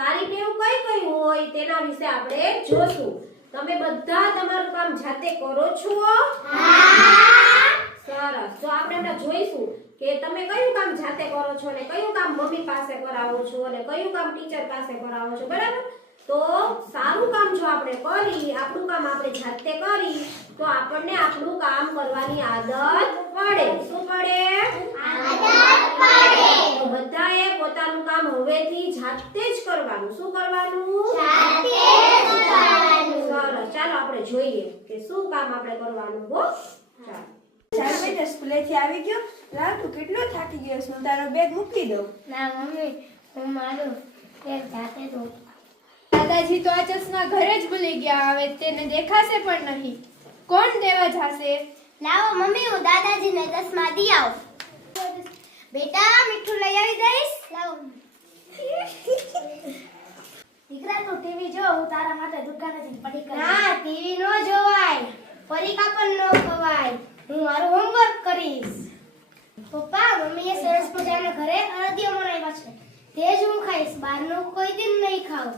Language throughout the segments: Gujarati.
સારી ટેવ કઈ કઈ હોય તેના વિશે આપણે જોશું. તમે બધા તમારું કામ જાતે કરો છો? હા. સરસ. તો આપણે જોઈશું કે તમે કયું કામ જાતે કરો છો અને કયું કામ મમ્મી પાસે કરાવો છો અને કયું કામ ટીચર પાસે કરાવો છો, બરાબર? તો સારું કામ જો આપણે કરી, આપણું કામ આપણે જાતે કરી તો આપણને આપણું કામ કરવાની આદત પડે. શું પડે? આદત પડે. તો બધાએ પોતાનું કામ હવેથી જાતે જ કરવાનું. શું કરવાનું? જાતે જ કરવાનું. સરસ. ચાલો આપણે જોઈએ કે શું કામ આપણે કરવાનું. હો, ચાલો. ચાલ બેટા, સ્કૂલેથી આવી ગયો? લાવ, તું કેટલો થાકી ગયો છે, હું તારો બેગ મૂકી દઉં. ના મમ્મી, હું મારું બેગ જાતે દઉં. દાદાજી તો આ ચશ્મા ઘરે જ ભૂલી ગયા, હવે તેને દેખાશે પણ નહીં. કોણ દેવા જશે? લાવો મમ્મી, હું દાદાજીને ચશ્મા દી આવું. બેટા, મીઠું લઈ આવી દઈશ. લાવો દીકરા, તું ટીવી જો, હું તારા માટે દુકાનેથી પડીકા. ના, ટીવી નો જોવાય, પડીકા પણ નો ખવાય. હું મારું હોમવર્ક કરીશ. પપ્પા, મમ્મીએ સરસ મજાના ઘરે અડદિયા બનાવ્યા છે, તે જ હું ખાઈશ. બહારનું કોઈ દિન નહીં ખાઉં.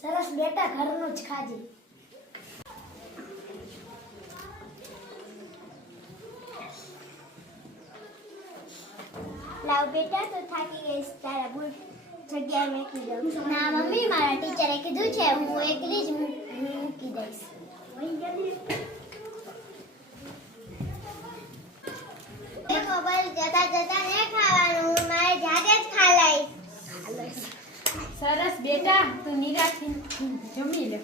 સરસ બેટા, ઘરનું જ ખાજે. લાવ બેટા, તો થાકી ગઈશ, તારા બૂટ જગ્યાએ મૂકી દઉં. ના મમ્મી, મારા ટીચરે કીધું છે હું એકલી જ મૂકી દઈશ. મોબાઈલ જતા જતા ને ખાવાનું, હું મારે જાતે જ ખા લઈશ. સરસ બેટા, તું નિરાશથી જમી લે.